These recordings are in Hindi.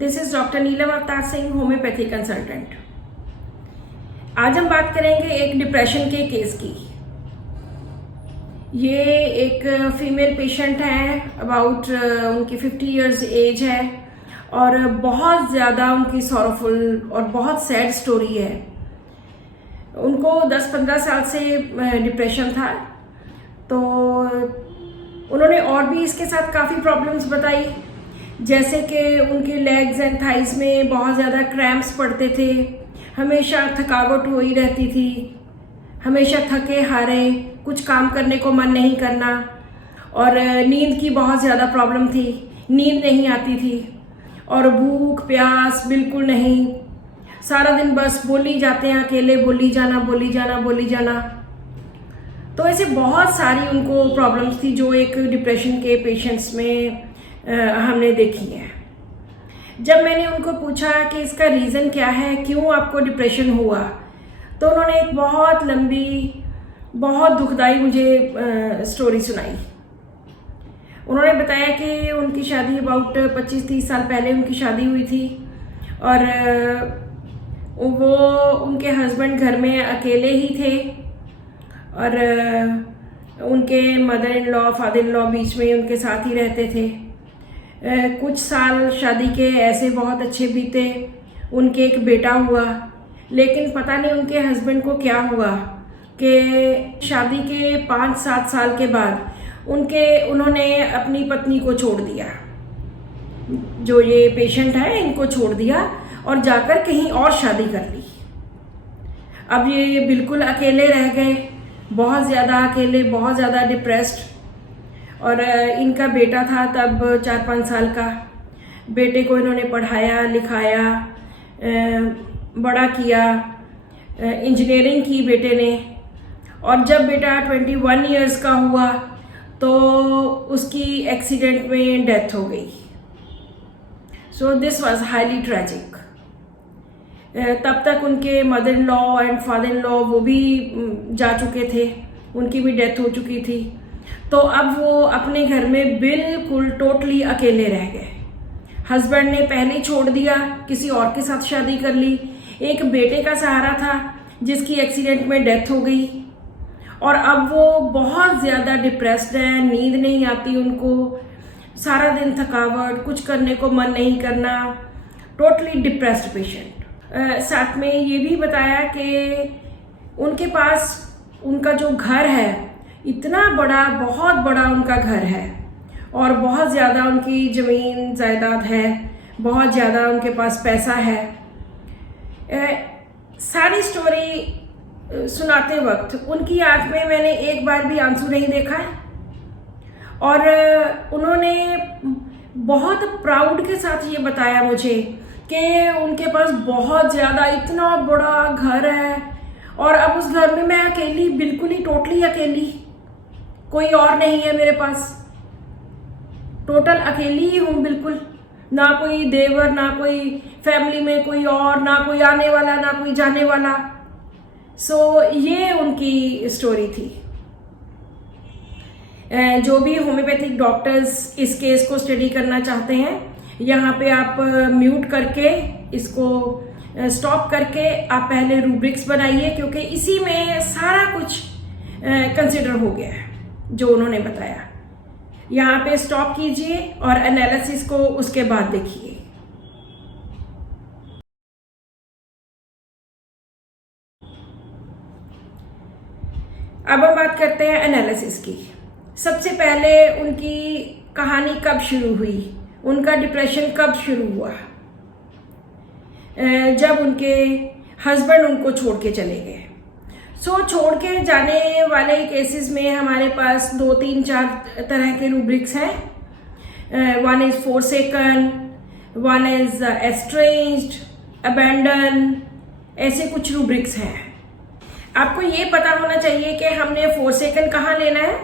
This is doctor Neelam Avtar Singh, homeopathy consultant. आज हम बात करेंगे एक डिप्रेशन के केस की। ये एक फीमेल पेशेंट है, अबाउट उनकी 50 इयर्स एज है और बहुत ज़्यादा उनकी सॉरोफुल और बहुत सैड स्टोरी है। उनको 10-15 साल से डिप्रेशन था, तो उन्होंने और भी इसके साथ काफ़ी प्रॉब्लम्स बताई, जैसे कि उनके लेग्स एंड थाइस में बहुत ज़्यादा क्रैम्प्स पड़ते थे, हमेशा थकावट हो ही रहती थी, हमेशा थके हारे, कुछ काम करने को मन नहीं करना, और नींद की बहुत ज़्यादा प्रॉब्लम थी, नींद नहीं आती थी और भूख प्यास बिल्कुल नहीं। सारा दिन बस बोली जाते हैं, अकेले बोली जाना बोली जाना बोली जाना। तो ऐसे बहुत सारी उनको प्रॉब्लम्स थी जो एक डिप्रेशन के पेशेंट्स में हमने देखी है। जब मैंने उनको पूछा कि इसका रीज़न क्या है, क्यों आपको डिप्रेशन हुआ, तो उन्होंने एक बहुत लंबी, बहुत दुखदाई मुझे स्टोरी सुनाई। उन्होंने बताया कि उनकी शादी अबाउट 25-30 साल पहले उनकी शादी हुई थी और वो उनके हस्बैंड घर में अकेले ही थे और उनके mother in law father in law बीच में उनके साथ ही रहते थे। कुछ साल शादी के ऐसे बहुत अच्छे बीते, उनके एक बेटा हुआ, लेकिन पता नहीं उनके हस्बैंड को क्या हुआ कि शादी के 5-7 साल के बाद उन्होंने अपनी पत्नी को छोड़ दिया। जो ये पेशेंट है इनको छोड़ दिया और जाकर कहीं और शादी कर ली। अब ये बिल्कुल अकेले रह गए, बहुत ज़्यादा अकेले, बहुत ज़्यादा डिप्रेस्ड। और इनका बेटा था तब 4-5 साल का। बेटे को इन्होंने पढ़ाया लिखाया, बड़ा किया, इंजीनियरिंग की बेटे ने, और जब बेटा 21 इयर्स का हुआ तो उसकी एक्सीडेंट में डेथ हो गई। So this was highly tragic. तब तक उनके mother in law and father in law वो भी जा चुके थे, उनकी भी डेथ हो चुकी थी। तो अब वो अपने घर में बिल्कुल टोटली अकेले रह गए। हस्बैंड ने पहले ही छोड़ दिया, किसी और के साथ शादी कर ली। एक बेटे का सहारा था जिसकी एक्सीडेंट में डेथ हो गई, और अब वो बहुत ज़्यादा डिप्रेस्ड है, नींद नहीं आती उनको, सारा दिन थकावट, कुछ करने को मन नहीं करना, टोटली डिप्रेस्ड पेशेंट। साथ में ये भी बताया कि उनके पास उनका जो घर है इतना बड़ा, बहुत बड़ा उनका घर है और बहुत ज़्यादा उनकी ज़मीन जायदाद है, बहुत ज़्यादा उनके पास पैसा है। सारी स्टोरी सुनाते वक्त उनकी आंख में मैंने एक बार भी आंसू नहीं देखा है, और उन्होंने बहुत प्राउड के साथ ये बताया मुझे कि उनके पास बहुत ज़्यादा, इतना बड़ा घर है और अब उस घर में मैं अकेली, बिल्कुल ही टोटली अकेली, कोई और नहीं है मेरे पास, टोटल अकेली ही हूँ बिल्कुल, ना कोई देवर, ना कोई फैमिली में कोई और, ना कोई आने वाला ना कोई जाने वाला। सो ये उनकी स्टोरी थी। जो भी होम्योपैथिक डॉक्टर्स इस केस को स्टडी करना चाहते हैं, यहाँ पे आप म्यूट करके इसको स्टॉप करके आप पहले रूब्रिक्स बनाइए, क्योंकि इसी में सारा कुछ कंसिडर हो गया है जो उन्होंने बताया। यहाँ पे स्टॉप कीजिए और एनालिसिस को उसके बाद देखिए। अब हम बात करते हैं एनालिसिस की। सबसे पहले उनकी कहानी कब शुरू हुई, उनका डिप्रेशन कब शुरू हुआ। जब उनके हस्बैंड उनको छोड़ के चले गए। छोड़ के जाने वाले केसेस में हमारे पास 2-3-4 तरह के रूब्रिक्स हैं। One is forsaken, one is estranged, abandon, ऐसे कुछ रूब्रिक्स हैं। आपको ये पता होना चाहिए कि हमने फोरसेकन कहाँ लेना है,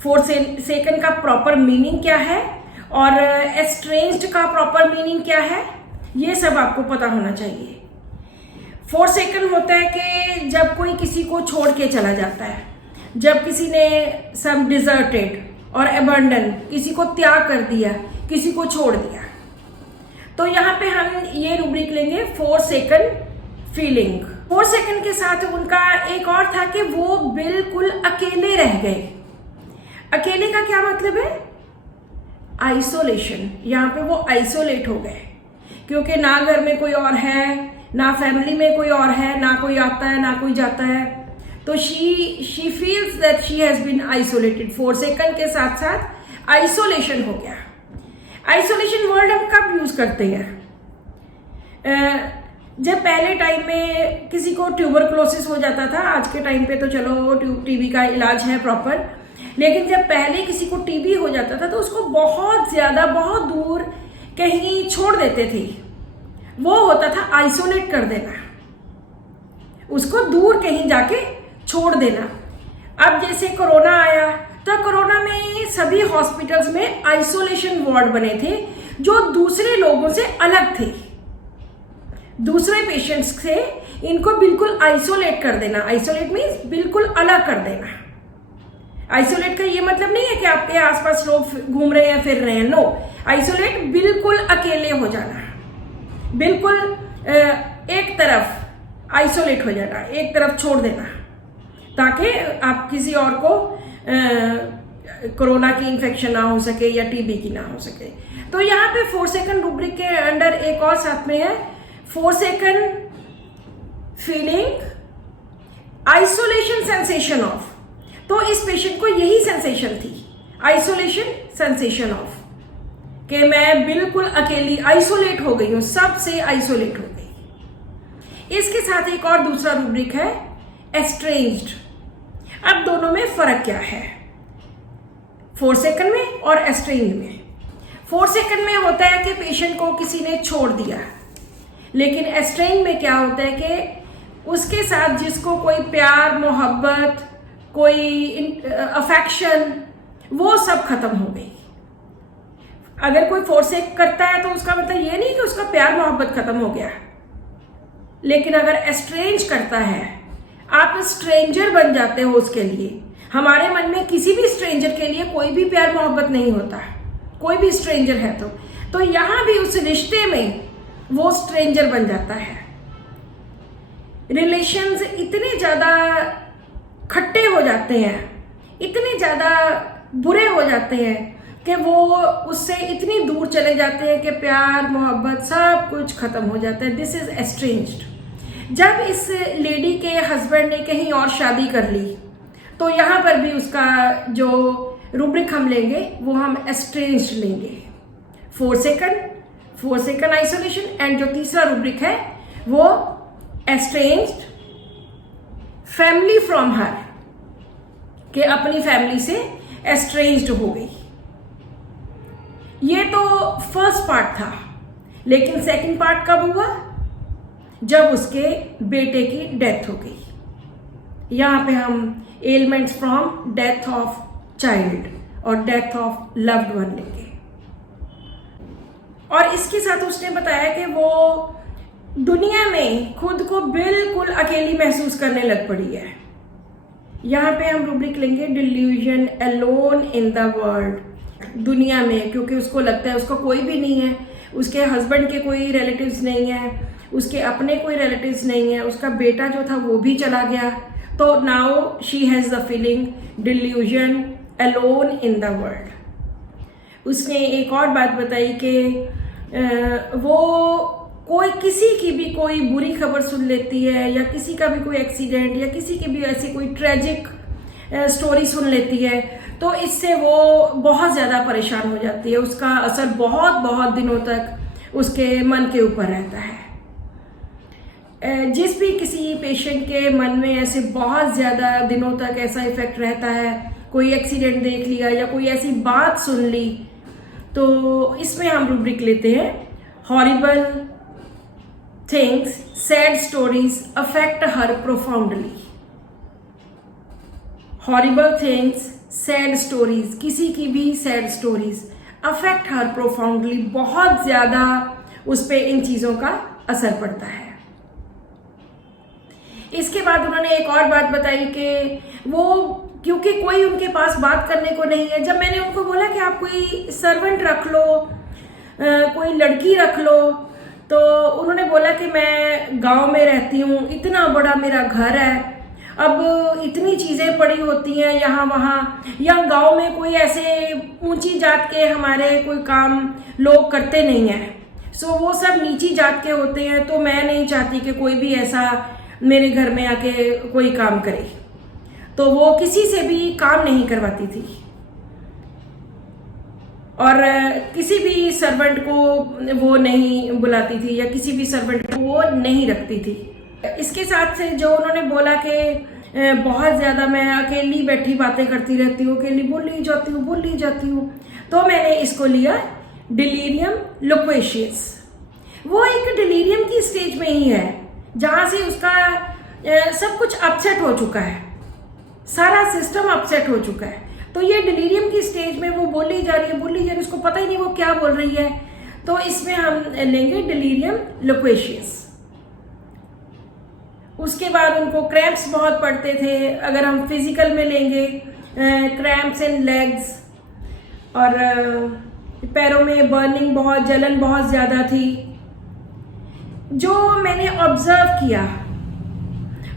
फोरसेकन का प्रॉपर मीनिंग क्या है और एस्ट्रेंज्ड का प्रॉपर मीनिंग क्या है, ये सब आपको पता होना चाहिए। फोरसेकन होता है कि जब कोई किसी को छोड़ के चला जाता है, जब किसी ने सब डिजर्टेड और अबंडन, किसी को त्याग कर दिया, किसी को छोड़ दिया। तो यहाँ पे हम ये रूब्रिक लेंगे फोरसेकन फीलिंग। फोरसेकन के साथ उनका एक और था कि वो बिल्कुल अकेले रह गए। अकेले का क्या मतलब है? आइसोलेशन। यहाँ पे वो आइसोलेट हो गए, क्योंकि ना घर में कोई और है, ना फैमिली में कोई और है, ना कोई आता है ना कोई जाता है। तो she feels that she has been isolated. Forsaken के साथ साथ आइसोलेशन हो गया। आइसोलेशन वर्ड हम कब यूज करते हैं? जब पहले टाइम में किसी को ट्यूबरकुलोसिस हो जाता था। आज के टाइम पे तो चलो टीबी का इलाज है प्रॉपर, लेकिन जब पहले किसी को टीबी हो जाता था तो उसको बहुत ज्यादा, बहुत दूर कहीं छोड़ देते थे। वो होता था आइसोलेट कर देना, उसको दूर कहीं जाके छोड़ देना। अब जैसे कोरोना आया तो कोरोना में सभी हॉस्पिटल्स में आइसोलेशन वार्ड बने थे, जो दूसरे लोगों से अलग थे, दूसरे पेशेंट्स से इनको बिल्कुल आइसोलेट कर देना। आइसोलेट मीन्स बिल्कुल अलग कर देना। आइसोलेट का ये मतलब नहीं है कि आपके आसपास लोग घूम रहे हैं फिर रहे हैं, नो। आइसोलेट बिल्कुल अकेले हो जाना, बिल्कुल एक तरफ आइसोलेट हो जाना, एक तरफ छोड़ देना, ताकि आप किसी और को कोरोना की इन्फेक्शन ना हो सके या टीबी की ना हो सके। तो यहाँ पे फोरसेकन रूब्रिक के अंडर एक और साथ में है forsaken feeling isolation sensation of. तो इस पेशेंट को यही सेंसेशन थी, आइसोलेशन सेंसेशन ऑफ, कि मैं बिल्कुल अकेली आइसोलेट हो गई हूं, सबसे आइसोलेट हो गई। इसके साथ एक और दूसरा रूब्रिक है एस्ट्रेंज्ड। अब दोनों में फर्क क्या है, फोरसेकन में और एस्ट्रेंज्ड में? फोरसेकन में होता है कि पेशेंट को किसी ने छोड़ दिया, लेकिन एस्ट्रेंज्ड में क्या होता है कि उसके साथ जिसको कोई प्यार, मोहब्बत, कोई अफेक्शन, वो सब खत्म हो गई। अगर कोई फोरसेक करता है तो उसका मतलब ये नहीं कि उसका प्यार मोहब्बत खत्म हो गया, लेकिन अगर एस्ट्रेंज करता है, आप स्ट्रेंजर बन जाते हो उसके लिए। हमारे मन में किसी भी स्ट्रेंजर के लिए कोई भी प्यार मोहब्बत नहीं होता, कोई भी स्ट्रेंजर है तो यहां भी उस रिश्ते में वो स्ट्रेंजर बन जाता है। रिलेशंस इतने ज्यादा खट्टे हो जाते हैं, इतने ज्यादा बुरे हो जाते हैं कि वो उससे इतनी दूर चले जाते हैं कि प्यार मोहब्बत सब कुछ खत्म हो जाता है। This is estranged. जब इस लेडी के हस्बैंड ने कहीं और शादी कर ली तो यहाँ पर भी उसका जो रूब्रिक हम लेंगे वो हम एस्ट्रेंज्ड लेंगे। फोरसेकन आइसोलेशन, एंड जो तीसरा रूब्रिक है वो एस्ट्रेंज्ड फैमिली फ्रॉम हर, कि अपनी फैमिली से एस्ट्रेंज्ड हो गई। ये तो फर्स्ट पार्ट था, लेकिन सेकंड पार्ट कब हुआ? जब उसके बेटे की डेथ हो गई। यहां पे हम elements from death of child और डेथ ऑफ लव्ड वन लेंगे। और इसके साथ उसने बताया कि वो दुनिया में खुद को बिल्कुल अकेली महसूस करने लग पड़ी है। यहाँ पे हम रूब्रिक लेंगे delusion alone in the world. दुनिया में, क्योंकि उसको लगता है उसका कोई भी नहीं है, उसके हस्बैंड के कोई रिलेटिव्स नहीं है, उसके अपने कोई रिलेटिव्स नहीं है, उसका बेटा जो था वो भी चला गया। तो now she has the feeling delusion alone in the world. उसने एक और बात बताई कि वो कोई किसी की भी कोई बुरी खबर सुन लेती है, या किसी का भी कोई एक्सीडेंट, या किसी की भी ऐसी कोई ट्रेजिक स्टोरी सुन लेती है, तो इससे वो बहुत ज़्यादा परेशान हो जाती है। उसका असर बहुत बहुत दिनों तक उसके मन के ऊपर रहता है। जिस भी किसी पेशेंट के मन में ऐसे बहुत ज़्यादा दिनों तक ऐसा इफेक्ट रहता है, कोई एक्सीडेंट देख लिया या कोई ऐसी बात सुन ली, तो इसमें हम रूब्रिक लेते हैं horrible things, sad stories affect हर profoundly. Horrible things, sad stories, किसी की भी सैड स्टोरीज अफेक्ट हर प्रोफाउंडली, बहुत ज्यादा उस पर इन चीजों का असर पड़ता है। इसके बाद उन्होंने एक और बात बताई कि वो, क्योंकि कोई उनके पास बात करने को नहीं है, जब मैंने उनको बोला कि आप कोई सर्वेंट रख लो कोई लड़की रख लो। तो उन्होंने बोला कि मैं गांव में रहती हूँ, इतना बड़ा मेरा घर है, अब इतनी चीज़ें पड़ी होती हैं यहाँ वहाँ, या गांव में कोई ऐसे ऊंची जात के हमारे कोई काम लोग करते नहीं हैं, सो वो सब नीची जात के होते हैं। तो मैं नहीं चाहती कि कोई भी ऐसा मेरे घर में आके कोई काम करे। तो वो किसी से भी काम नहीं करवाती थी और किसी भी सर्वेंट को वो नहीं बुलाती थी या किसी भी सर्वेंट को वो नहीं रखती थी। इसके साथ से जो उन्होंने बोला कि बहुत ज़्यादा मैं अकेली बैठी बातें करती रहती हूँ, अकेली बोल ही जाती हूँ, तो मैंने इसको लिया डिलीरियम लोक्वेशियस। वो एक डिलीरियम की स्टेज में ही है जहाँ से उसका सब कुछ अपसेट हो चुका है, सारा सिस्टम अपसेट हो चुका है। तो ये डिलीरियम की स्टेज में वो बोली जा रही है, उसको पता ही नहीं वो क्या बोल रही है। तो इसमें हम लेंगे डिलीरियम लोक्वेशियस। उसके बाद उनको क्रैम्प्स बहुत पड़ते थे। अगर हम फिजिकल में लेंगे, क्रैम्प्स इन लेग्स, और पैरों में बर्निंग बहुत, जलन बहुत ज़्यादा थी। जो मैंने ऑब्जर्व किया,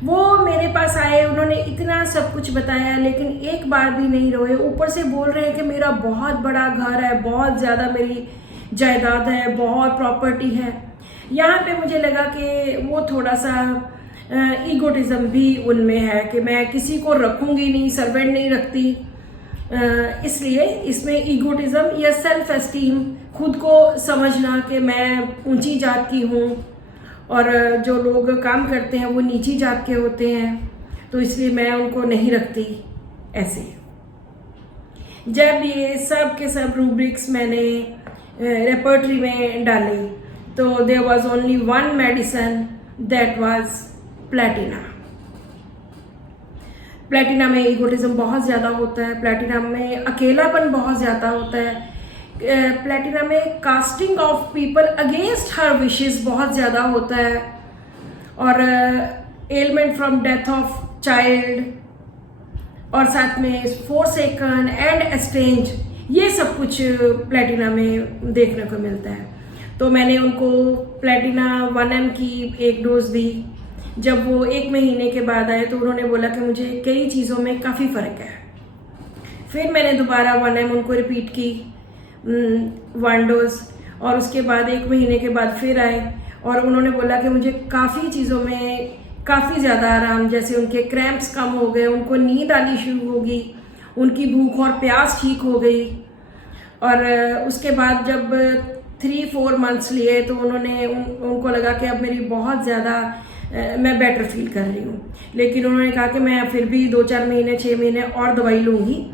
वो मेरे पास आए, उन्होंने इतना सब कुछ बताया, लेकिन एक बार भी नहीं रोए। ऊपर से बोल रहे हैं कि मेरा बहुत बड़ा घर है, बहुत ज़्यादा मेरी जायदाद है, बहुत प्रॉपर्टी है। यहाँ पे मुझे लगा कि वो थोड़ा सा ईगोटिज्म भी उनमें है कि मैं किसी को रखूँगी नहीं, सर्वेंट नहीं रखती, इसलिए इसमें ईगोटिज्म या सेल्फ एस्टीम, खुद को समझना कि मैं ऊंची जात की हूँ और जो लोग काम करते हैं वो नीची जात के होते हैं, तो इसलिए मैं उनको नहीं रखती। ऐसे जब ये सब के सब रूब्रिक्स मैंने रेपर्टरी में डाले, तो there was only one medicine, that was platina. Platina में ईगोटिज्म बहुत ज़्यादा होता है, प्लेटिना में अकेलापन बहुत ज़्यादा होता है, प्लेटिना में casting off people against her wishes बहुत ज़्यादा होता है, और ailment from death of child, और साथ में फोरसेकन एंड एस्ट्रेंज, ये सब कुछ प्लेटिना में देखने को मिलता है। तो मैंने उनको प्लेटिना 1 की एक डोज दी। जब वो 1 महीने के बाद आए तो उन्होंने बोला कि मुझे कई चीज़ों में काफ़ी फ़र्क है। फिर मैंने दोबारा 1 उनको रिपीट की 1 डोज, और उसके बाद 1 महीने के बाद फिर आए और उन्होंने बोला कि मुझे काफ़ी चीज़ों में काफ़ी ज़्यादा आराम, जैसे उनके क्रैम्प्स कम हो गए, उनको नींद आनी शुरू हो गई, उनकी भूख और प्यास ठीक हो गई। और उसके बाद जब 3-4 मंथ्स लिए तो उनको लगा कि अब मेरी बहुत ज़्यादा मैं बेटर फील कर रही हूँ। लेकिन उन्होंने कहा कि मैं फिर भी 2-4 महीने 6 महीने और दवाई लूँगी,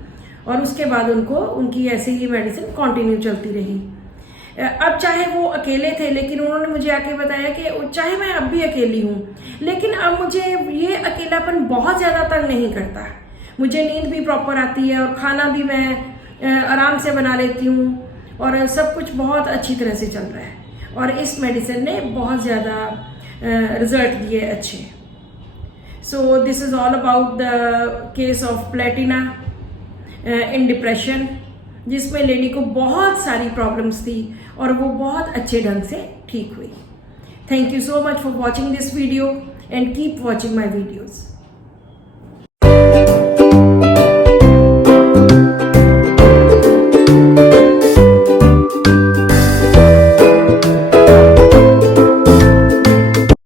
और उसके बाद उनकी ऐसे ही मेडिसिन कंटिन्यू चलती रही। अब चाहे वो अकेले थे, लेकिन उन्होंने मुझे आके बताया कि चाहे मैं अब भी अकेली हूँ, लेकिन अब मुझे ये अकेलापन बहुत ज़्यादा तंग नहीं करता। मुझे नींद भी प्रॉपर आती है और खाना भी मैं आराम से बना लेती हूँ, और सब कुछ बहुत अच्छी तरह से चल रहा है। और इस मेडिसिन ने बहुत ज़्यादा रिजल्ट दिए अच्छे। So this is all about the case of Platina in depression, जिसमें लेडी को बहुत सारी प्रॉब्लम्स थी और वो बहुत अच्छे ढंग से ठीक हुई। Thank you so much for watching this video and keep watching my videos.